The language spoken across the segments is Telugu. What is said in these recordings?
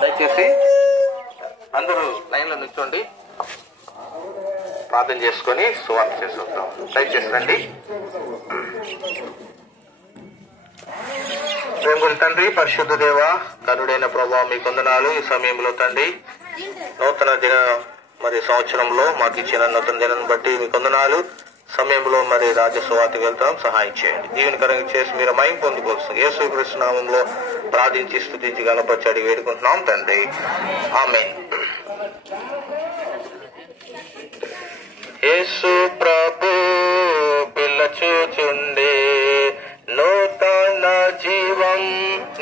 దయచేసి అందరూ లైన్లో నిల్చోండి, ప్రార్థన చేసుకొని సువార్త చేసుకుంటాం. దయచేసి రండి. ప్రేమగల తండ్రి, పరిశుద్ధ దేవ, కరుడైన ప్రభావ మీ వందనాలు. ఈ సమయంలో తండ్రి నూతన దిన సంవత్సరంలో మాకు ఇచ్చిన నూతన దినాన్ని బట్టి మీ వందనాలు. సమయంలో రాజ్య సువార్తకు వెళ్తాం, సహాయం చేయండి. దీవెనకరంగా చేసి మీరు మహిమ పొందుకోవచ్చు. యేసుక్రీస్తు నామములో ప్రార్థించి స్తుతించి గణపరిచి అడిగి వేడుకుంటున్నాం తండ్రి, ఆమేన్. యేసు ప్రభు పిల్లచుచుండే నూతన జీవం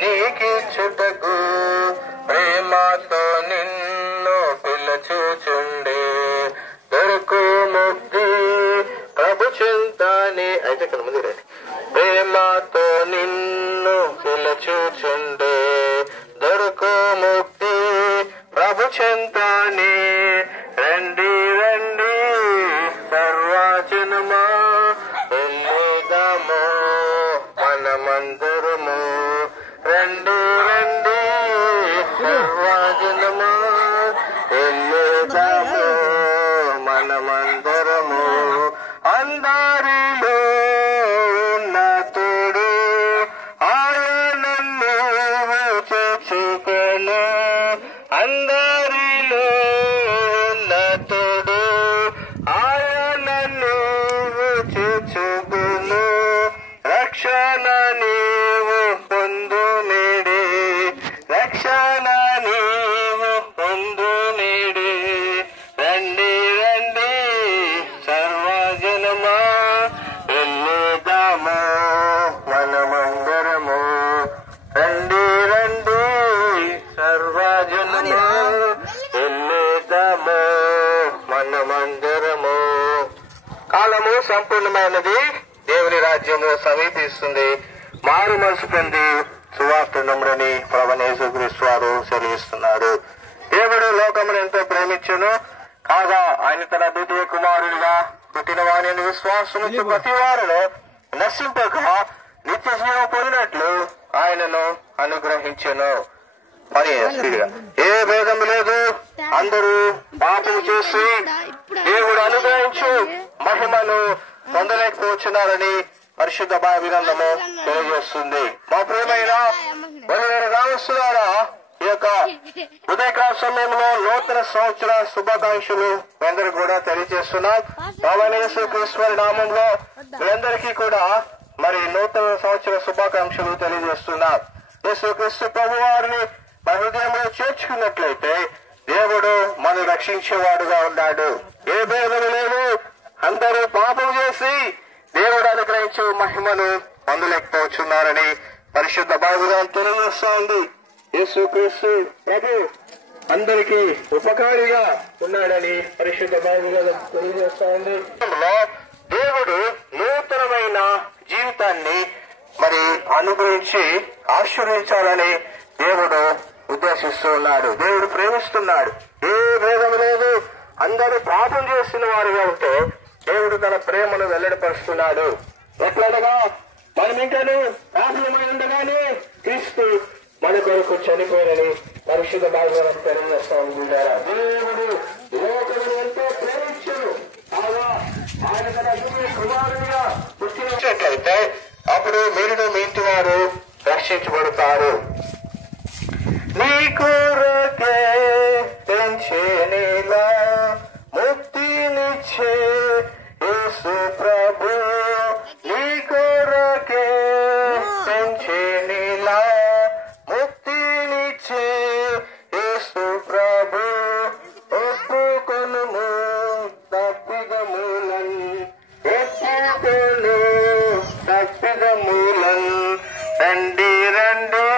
నీకిచ్చుటకు ప్రేమతో నిన్ను పిల్లచుచుండే దొరకు ముక్తి ప్రభు చింతానే. అయితే కొంతమంది రండి. ప్రేమతో నిన్ను పిల్లచుచుండే దొరకు ముక్తి ప్రభు చింతానే. రండి రండి సర్వజనమా వెళ్ళేదాము మనమందరము. రండి రండి సర్వజనమా వెళ్ళేదాము మనమందరము. అందరిలో ఉన్న తోడు ఆయనను చేర్చుకొను. అందరిలో ఉన్న తోడు ఆయనను చేర్చుకొను. రక్షణ నీవు పొందు నేడే, రక్షణ నీవు పొందు నేడే. రండి రండి సర్వజనమా వెళ్ళేదాము మనమందరము. రండి రండి సర్వజనమా వెళ్ళేదాము మనమందరము. కాలము సంపూర్ణమైనది, దేవుని రాజ్యము సమీపిస్తుంది. మారు మనసు పొంది సువార్త నమ్మురని ప్రభువైన యేసుక్రీస్తు వారు సెలవిస్తున్నాడు. దేవుడు లోకమును ఎంతో ప్రేమించును కాగా ఆయన తన ద్వితీయ కుమారుడిగా పుట్టిన వారిని విశ్వాసముచ్చు ప్రతి వారిలో నశింపక నిత్య జీవం పొందినట్లు ఆయనను అనుగ్రహించును. మరి ఏ భేదం లేదు, అందరూ పాపం చేసి దేవుడు అనుగ్రహించు మహిమను పొందలేకపోతున్నారని పరిశుద్ధ గ్రంథము తెలియజేస్తుంది. మా ప్రియమైన రావస్తున్నారా, ఈ యొక్క ఉదయకాల సమయంలో నూతన సంవత్సర శుభాకాంక్షలు అందరూ కూడా తెలియజేస్తున్నాం. ప్రభువైన యేసుక్రీస్తు నామంలో మీరందరికీ కూడా నూతన సంవత్సర శుభాకాంక్షలు తెలియజేస్తున్నాం. యేసుక్రీస్తు ప్రభు వారిని మన హృదయంలో చేర్చుకున్నట్లయితే దేవుడు మనం రక్షించేవాడుగా ఉన్నాడు. ఏ భేదము లేదు, అందరూ పాపం చేసి దేవుడు అనుగ్రహించే మహిమను పొందలేకపోతున్నారని పరిశుద్ధ బైబిల్ తెలియజేస్తోంది. యేసుక్రీస్తు ప్రభు అందరికీ ఉపకారిగా ఉన్నాడని పరిశుద్ధ బైబిల్ తెలియజేస్తోంది. దేవుడు నూతనమైన జీవితాన్ని అనుగ్రహించి ఆశీర్వదించాలని దేవుడు ఉద్దేశిస్తూ ఉన్నాడు. దేవుడు ప్రేమిస్తున్నాడు. ఏ భేదం లేదు, అందరూ పాపం చేస్తున్న వారుగా ఉంటే దేవుడు తన ప్రేమను వెల్లడిపరుస్తున్నాడు. ఎట్లనగా మనం ఇంకను పాపమై ఉండగానే క్రీస్తు మన కొరకు చనిపోయినని పరిశుద్ధ బైబిల్ తెలియజేస్తాము. దేవుడు లోకమును ఎంతో ప్రేమించును కాగా ఆయన తన కుమారుడిగా పుట్టినట్లయితే అప్పుడు మీరు మీ ఇంటి వారు రక్షించబడతారు. నీ కొరకే పెంచేలా ముక్తినిచ్చే యేసు ప్రభు, నీ కొరకే పెంచేలా ముక్తినిచ్చే యేసు ప్రభు. ఒప్పుకొనుము తప్పిదములన్, ఒప్పుకొను తప్పిదములన్. రండి రండి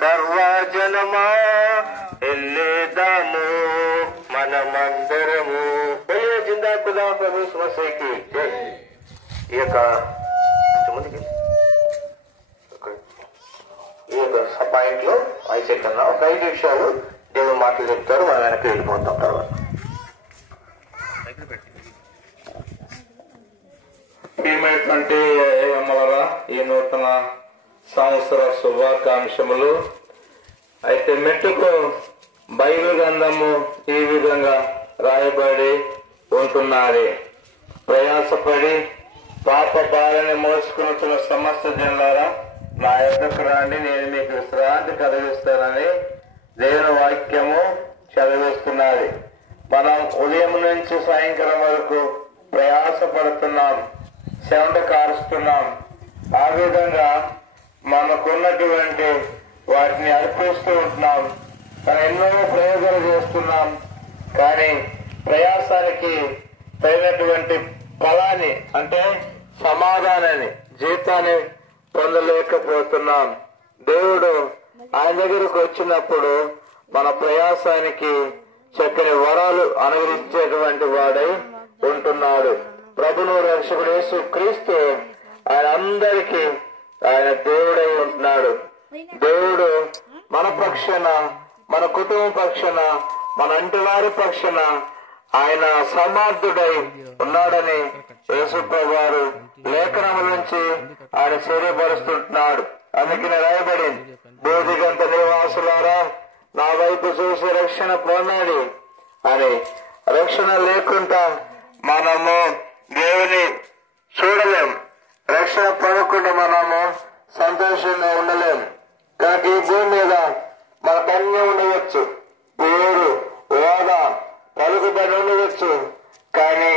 సర్వజనమా వెళ్ళేదాము మనమందరము. జిందా ఖుదా ప్రభు సమస్యకి ఈ యొక్క పాయింట్ లో 5 సెకండ్ల ఒక 5 నిమిషాలు దేవుడు మాటలు చెప్తారు, మనం వెనక్కి వెళ్ళిపోతాం. తర్వాత ఏమైందంటే అమ్మలారా, ఈ నూతన సంవత్సర శుభాకాంక్షములు. అయితే మెట్టుకు బైబిల్ గ్రంథము ఈ విధంగా రాయబడి ఉంటున్నది. ప్రయాసపడి పాప భారాన్ని మోసుకున్న సమస్త జనులారా, నా యొద్దకు రండి, నేను మీకు విశ్రాంతి కలిగిస్తానని దేవుని వాక్యము చదివిస్తున్నది. మనం ఉదయం నుంచి సాయంకాలం వరకు ప్రయాసపడుతున్నాం, చెమట కారుస్తున్నాం. ఆ విధంగా మనకున్నటువంటి వాటిని అర్పిస్తూ ఉంటున్నాం. మనం ఎన్నో ప్రయోగాలు చేస్తున్నాం, కానీ ప్రయాసానికి తగినటువంటి ఫలాన్ని అంటే సమాధానాన్ని, జీతాన్ని పొందలేకపోతున్నాం. దేవుడు ఆయన దగ్గరకు వచ్చినప్పుడు మన ప్రయాసానికి చక్కని వరాలు అనుగ్రహించేటువంటి వాడై ఉంటున్నాడు. ప్రభును రక్షకుడు యేసు క్రీస్తు ఆయన అందరికీ ఆయన దేవుడై ఉంటున్నాడు. దేవుడు మన పక్షాన, మన కుటుంబ పక్షాన, మన ఇంటివారి పక్షాన ఆయన సమర్థుడై ఉన్నాడని యేసుప్రభు వారు లేఖనముల నుంచి ఆయన శరీరపరుస్తుంటున్నాడు. అందుకని రాయబడింది, బోధిగంత నివాసులారా నా వైపు చూసి రక్షణ పొందండి అని. రక్షణ లేకుండా మనము దేవుని చూడలేం, రక్షణ పొందకుండా మనము సంతోషంగా ఉండలేం. కాబట్టి ఈ భూమి మీద మనకన్నీ ఉండవచ్చు, ఊరు హోదా పలుకుబడి ఉండవచ్చు, కానీ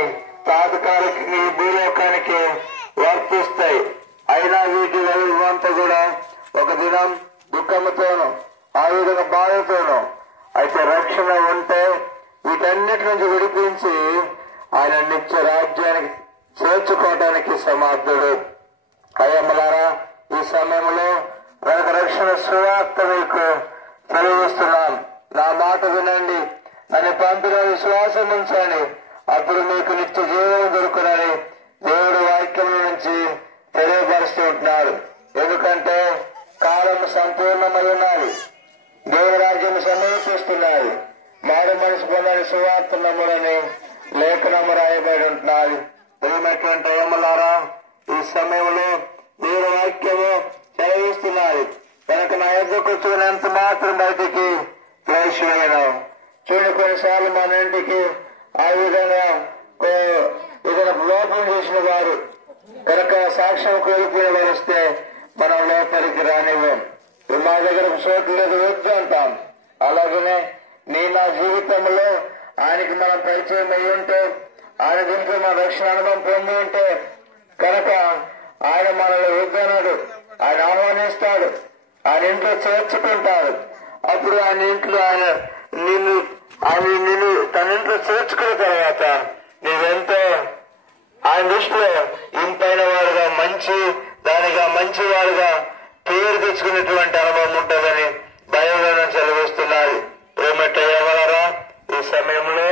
తాత్కాలిక ఈ భూలోకానికి వర్తిస్తాయి. అయినా వీటి అంతా కూడా ఒక దినం దుఃఖంతోనూ ఆ విధంగా బాధతోనూ. అయితే రక్షణ ఉంటే వీటన్నిటి నుంచి విడిపించి ఆయన నిత్య రాజ్యానికి చేర్చుకోవడానికి సమర్థుడు. అయ్యమ్మలారా, ఈ సమయంలో రక్షణ సువార్త మీకు తెలియజేస్తున్నాం. నా మాట వినండి, నన్ను పంపిన విశ్వాసం ఉంచండి, అప్పుడు మీకు నిత్య జీవం దొరుకునని దేవుడు వాక్యం నుంచి తెలియపరుస్తూ ఉంటున్నాడు. ఎందుకంటే కాలం సంపూర్ణమై ఉన్నది, దేవుని రాజ్యం సమీపిస్తున్నది. మారు మనసు పొందని సువార్త నమ్ములని లేఖనము రాయబడి ఉంటున్నది. ఏమైనటువంటి అయ్యమ్మలారా, ఈ సమయంలో దేవుని వాక్యము చదివిస్తున్నది కనుక నా ఎద్దకు వచ్చినంత మాత్రం బయటికి ప్రవేశమైన చూడు. కొన్నిసార్లు మన ఇంటికి ఆ విధంగా ఏదైనా లోపం చేసిన వారు కనుక సాక్ష్యం కోల్పోయిన వారు వస్తే మనం లోపలికి రానివ్వం. మా దగ్గర చోటు లేదు, వద్దు అంటాం. అలాగనే నా జీవితంలో ఆయనకి మనం పరిచయం అయ్యి ఉంటే, ఆయన గురించి మన రక్షణ అనుభవం పొంది ఉంటే కనుక ఆయన మనల్ని వద్దన్నాడు, ఆయన ఆహ్వానిస్తాడు, ఆయన ఇంట్లో చేర్చుకుంటాడు. అప్పుడు ఆయన ఇంట్లో ఆయన నిన్ను తన ఇంట్లో చేర్చుకున్న తర్వాత నీవెంతో ఆయన దృష్టిలో ఇంపైన వాడుగా, మంచి వాడుగా పేరు తెచ్చుకునేటువంటి అనుభవం ఉంటుందని బైబిల్ చదివిస్తున్నారు. ప్రేమటయ్యవలరా, ఈ సమయంలో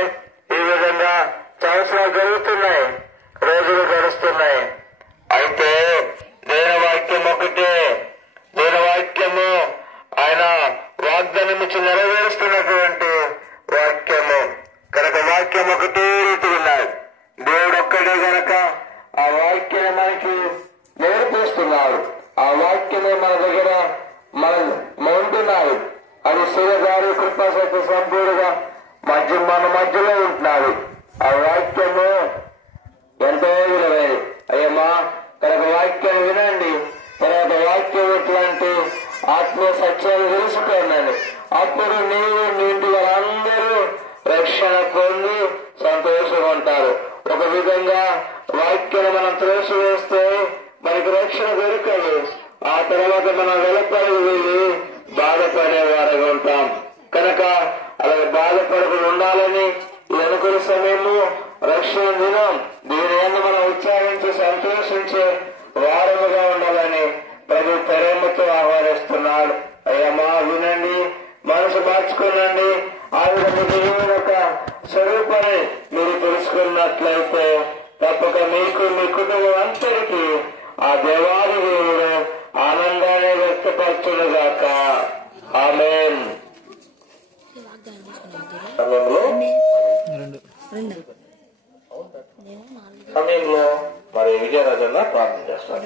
ఈ విధంగా సంవత్సరాలు జరుగుతున్నాయి, రోజులు గడుస్తున్నాయి. అయితే దేవుని వాక్యం ఒకటే, దేవుని వాక్యము ఆయన వాగ్దానం ఇచ్చి నెరవేరుస్తున్నటువంటి వాక్యము కనుక వాక్యం ఒకటే రీతి ఉన్నది. దేవుడు ఒక్కడే గనక ఆ వాక్యాన్ని మనకి నేర్పిస్తున్నాడు. ఆ వాక్యమే మన దగ్గర ఉంటున్నాడు. అది శిరగారి కృపాశక్తి సంపూర్ణంగా మన మధ్యలో ఉంటున్నాడు. ఆ వాక్యము ఎంతో విలువైనది. అయ్యమ్మా, కనుక వాక్యాన్ని వినండి, తర్వాత వాక్యం ఎటువంటి ఆత్మీయ సత్యాలు తెలుసుకోండి. అప్పుడు నీవు నింటి వాళ్ళందరూ రక్షణ పొంది సంతోషంగా ఉంటారు. ఒక విధంగా వాక్యాన్ని మనం త్రోసివేస్తే మనకి రక్షణ దొరకదు. ఆ తర్వాత మనం వెలపడి వెళ్ళి బాధపడేవారుగా ఉంటాం. కనుక అలాగే బాధపడకుండా ఉండాలని ఈ అనుకున్న సమయము రక్షణ దినం, దీని మనం ఉత్సాహించి సంతోషించే వారముగా ఉండాలని ప్రభు ప్రేమతో ఆహ్వానిస్తున్నాడు. అయ్యమ్మా, వినండి, మనసు మార్చుకోనండి. ఆ విధంగా ఒక స్వరూపాన్ని మీరు తెలుసుకున్నట్లయితే తప్పక మీకు, మీ కుటుంబం అంతరికి ఆ దేవాది దేవుడు ఆనందాన్ని వ్యక్తపరచునుగాక. ఆమేన్. సమయంలో మరి విజయరాజన్న ప్రార్థన చేస్తారు.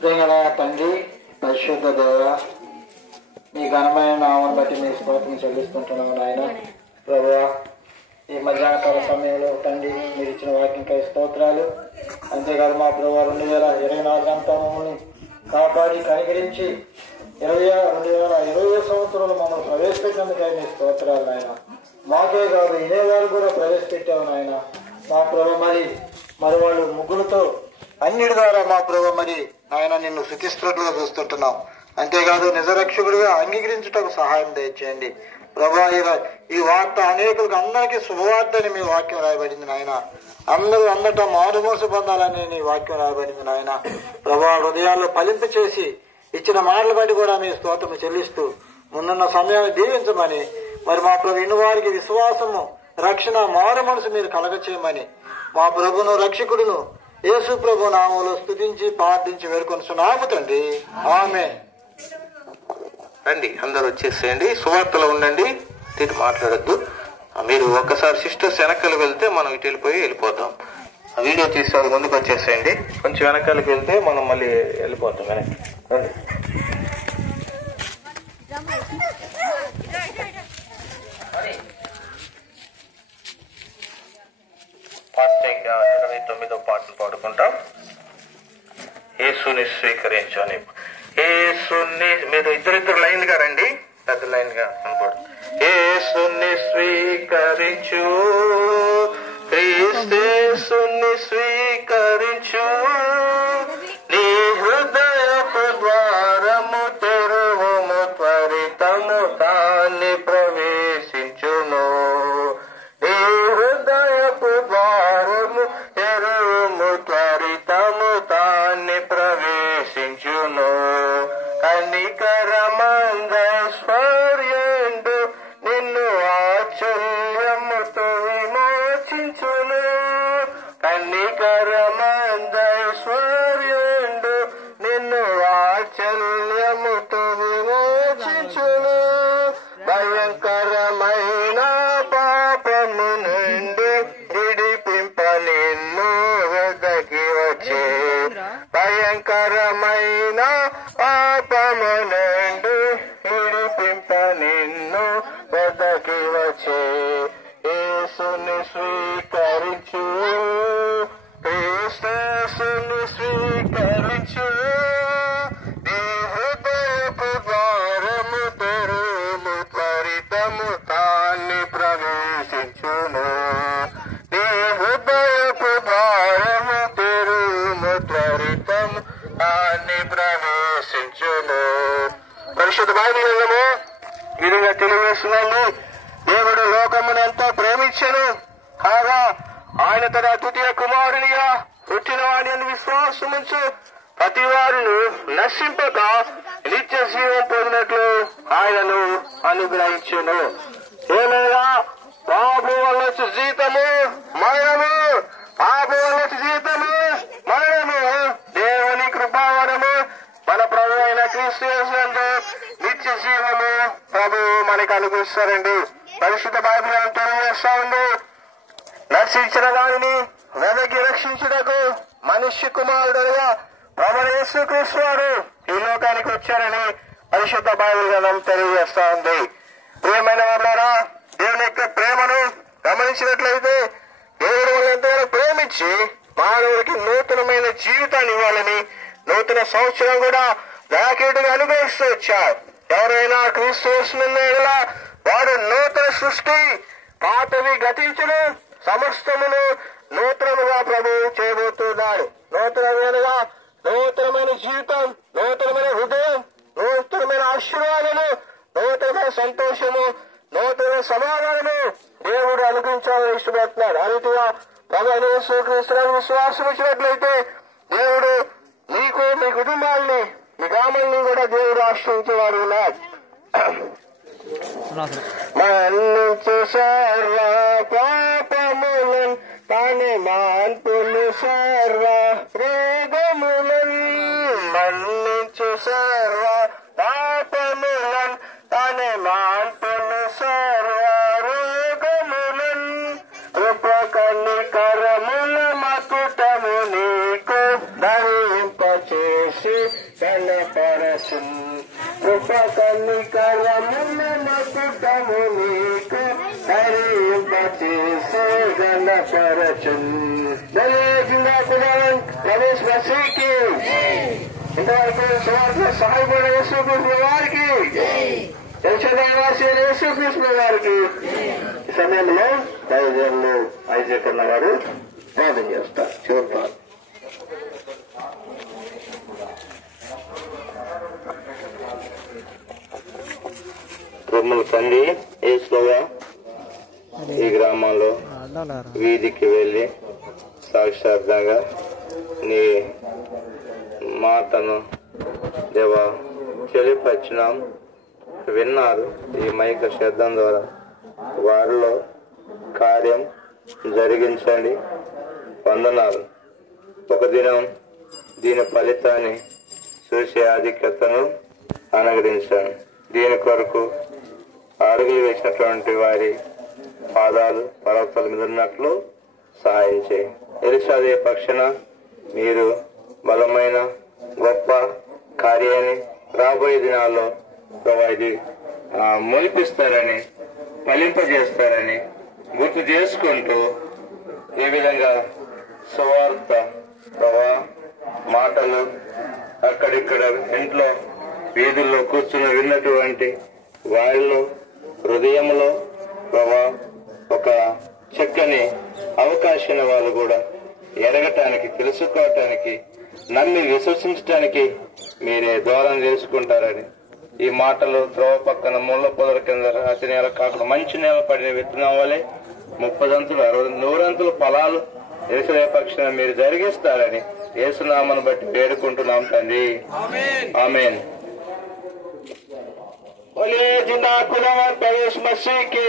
ప్రియమైన తండ్రి, పరిశుద్ధ దేవ, మీ ఘనమైన నామాన్ని బట్టి మీ స్తోత్రం చెల్లిస్తుంటున్నాము నాయన. ప్రభువా, ఈ మధ్యాహ్నకాల సమయంలో తండ్రి మీరు ఇచ్చిన వాక్యంకై స్తోత్రాలు. అంతేకాదు మా ప్రభు 2024 అంతా మమ్మల్ని కాపాడి కనికరించి 2020 సంవత్సరంలో మమ్మల్ని ప్రవేశపెట్టినందుకై మీ స్తోత్రాలు నాయన. మాకే కాదు ఇనేవాళ్ళు కూడా ప్రవేశపెట్టావు నాయన. మా ప్రభు మరి వాళ్ళు ముగ్గులతో అన్నిటి ద్వారా మా ప్రభు మరి ఆయన నిన్ను స్తుతిస్తున్నట్లుగా చూస్తుంటున్నాం. అంతేకాదు నిజరక్షకుడిగా అంగీకరించుటకు సహాయం దయచేయండి ప్రభా. ఈ వార్త అనేకులకు అందరికీ శుభవార్త అని మీ వాక్యం రాయబడింది నాయన. అందరూ అందట మారుమోస పొందాలని నీ వాక్యం రాయబడింది నాయన. ప్రభా, హృదయాల్లో ఫలింపు చేసి ఇచ్చిన మాటలు బట్టి కూడా మీ స్తోత్రం చెల్లిస్తూ ముందున్న సమయాన్ని దీవించమని, మరి మా ప్రభు ఇన్ని వారికి విశ్వాసము, రక్షణ, మారు మనసు మీరు కలగచేయమని మా ప్రభును రక్షకుడును యేసు ప్రభు నామములో స్తుతించి ప్రార్థించి వేడుకొనుచున్నాము తండ్రి. ఆమేన్. రండి, అందరూ వచ్చేసేయండి. సువార్తలో ఉండండి, తిరిగి మాట్లాడద్దు. మీరు ఒక్కసారి సిస్టర్స్ వెనకాలకు వెళ్తే మనం ఇటు వెళ్ళిపోతాం. ఆ వీడియో తీసేవాళ్ళు ముందుకు వచ్చేసేయండి. కొంచెం వెనకాలకు వెళ్తే మనం మళ్ళీ వెళ్ళిపోతాం వెనక్కి. రండి. ఫాస్ట్ 29వ పాటను పాడుకుంటాం. యేసుని స్వీకరించు అని. యేసుని మీరు ఇద్దరిద్దరు లైన్ గా రండి, పెద్ద లైన్ గా అనుకోండి. యేసుని స్వీకరించు, క్రీస్తుని స్వీకరించు, నీ హృదయపు ద్వారము తెరువుము, త్వరితము తాన్ని ప్రవేశించును. నీ హృదయపు ద్వారము తెరువుము, త్వరితము తాన్ని ప్రవేశించును. కనికరమందైశ్వర్యుండు నిన్ను ఆచల్యముతో విమోచించును. కనికరమందైశ్వర్యుండు నిన్ను ఆచల్యముతో విమోచించును. భయంకరమైన పాపము నుండి విడిపింప నిన్ను వెదకి వచ్చే. భయంకరమైన పాపము నుండి విడిపింప నిన్ను వెదకి వచ్చే. యేసుని స్వీకరించు, క్రీస్తుని స్వీకరించు, నీ హృదయపు ద్వారము తెరువుము, త్వరితము తాన్ని ప్రవేశించును. నీ హృదయపు ద్వారము తెరువుము, త్వరితము తాన్ని ప్రవేశించును. పరిశుద్ధ బైబిల్ గ్రంథము ఇదిగా తెలియజేస్తున్నాను. దేవుడు లోకమునంతా ప్రేమించెను కాగా ఆయన తన ద్వితీయ కుమారునిగా పుట్టిన వాడిని విశ్వాసముంచు ప్రతి వారిని నశింపక నిత్య జీవం పొందినట్లు ఆయనను అనుగ్రహించును. ఏమైనా పాపం వల్ల వచ్చే జీతము మరణము, పాపం వల్ల వచ్చే జీతము మరణము. దేవుని కృపావరము మన ప్రభు అయిన క్రీస్తు యేసునందు నిత్య జీవము ప్రభు మనకు అనుగ్రహిస్తారండి. పరిశుద్ధ బైబిల్ తెలియజేస్తా ఉంది, నశించిన వారిని వెదకి రక్షించుటకు మనుష్య కుమారుడుగా ప్రభు యేసు క్రీస్తు వారు ఈ లోకానికి వచ్చారని పరిశుద్ధ బైబిల్ గ్రంథం తెలియజేస్తా ఉంది. ప్రియమైన వాళ్ళారా, దేవుని యొక్క ప్రేమను గమనించినట్లయితే దేవుడు ఎంతగానో ప్రేమించి మానవుడికి నూతనమైన జీవితాన్ని ఇవ్వాలని నూతన సంవత్సరం కూడా జాకెట్గా అనుగ్రహిస్తూ వచ్చారు. ఎవరైనా క్రీస్తు యేసునందు వాడు నూతన సృష్టి, పాతవి గతించును, సమస్తమును నూతనముగా ప్రభువు చేయబోతున్నాడు. నూతనమైన జీవితం, నూతనమైన హృదయం, నూతనమైన ఆశీర్వాదము, నూతనమైన సంతోషము, నూతన సమాధానము దేవుడు అనుగ్రహించాలని ఇష్టపడుతున్నాడు. ఆ రీతిగా ప్రభు యేసు క్రీస్తుని విశ్వాసం ఇచ్చినట్లయితే దేవుడు మీకు, మీ కుటుంబాన్ని, మీ గ్రామాన్ని కూడా దేవుడు ఆశ్రయించేవాడు ఉన్నాడు. మన్నించు సర్వ పాపములన్ తానే మాన్పులు సర్వ రోగములన్. మన్నించు సర్వ పాపములన్ తానే మాన్పులు సర్వ రోగములన్. కృప కనికరముల మకుటము నీకు దరి చేసి కనపరచు కృప కనికరములను కుటము నీకు హరింపచేసి కనపరచు రమేష్ మసీకి ఇంతవరకు సువార్తలో సహాయపడే యేసుక్రీస్తు వారికి యేసుక్రీస్తు వారికి ఈ సమయంలో దైవజనులు ఐజాక్ అన్న గారు ప్రార్థన చేస్తారు. చూద్దాం. ప్రభువుల తండ్రి యేసువా, ఈ గ్రామంలో వీధికి వెళ్లి సాక్షాత్తంగా నీ మాటను దేవా తెలియపరిచినాం, విన్నారు. ఈ మైక శబ్దం ద్వారా వారిలో కార్యం జరిగించండి. వందనాలు. ఒక దినం దీని ఫలితాన్ని చూసే ఆధిక్యతను అనుగ్రహించండి. దీని కొరకు అడుగులు వేసినటువంటి వారి పాదాలు పర్వతాల మీద ఉన్నట్లు సహాయం చేయి. ఎలిషాదే పక్షాన మీరు బలమైన గొప్ప కార్యాన్ని రాబోయే దినాల్లో ఇది మొలిపిస్తారని, ఫలింపజేస్తారని గుర్తు చేసుకుంటూ ఈ విధంగా సువార్త మాటలు అక్కడిక్కడ ఇంట్లో వీధుల్లో కూర్చుని విన్నటువంటి వారిలో హృదయంలో ఒక చక్కని అవకాశాన్ని వాళ్ళు కూడా ఎరగటానికి, తెలుసుకోవటానికి, నమ్మి విశ్వసించటానికి మీరే దూరం చేసుకుంటారని ఈ మాటలు త్రోవ పక్కన ముళ్ళ పొదల కింద రాతి నేల కాకుండా మంచి నేల పడిన విత్తనం వలె 30 అంతులు 60 100 అంతుల ఫలాలు యేసుడే పక్షాన మీరు జరిగిస్తారని యేసునామను బట్టి వేడుకుంటున్నాం తండ్రి. ఆమేన్. ప్రవేశ్ మసీకి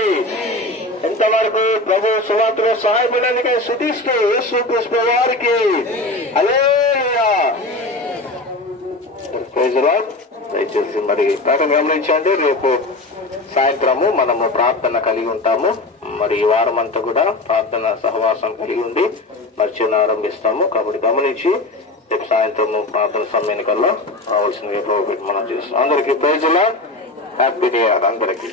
ఎంతవరకు ప్రభు సువార్తలో సహాయపడేందుకే శుద్ధిస్తూ యేసుక్రీస్తు వారికి హల్లెలూయా. Praise the lord. దయచేసి మరి ప్రార్థన గమనించండి. రేపు సాయంత్రము మనము ప్రార్థన కలిగి ఉంటాము. మరి ఈ వారం అంతా కూడా ప్రార్థన సహవాసం కలిగి ఉండి మరి ఆరంభిస్తాము. కాబట్టి గమనించి రేపు సాయంత్రము ప్రార్థన సమయానికల్లా రావాల్సిన మనం చేస్తాం. అందరికీ praise the Lord. Happy new year అందరికీ.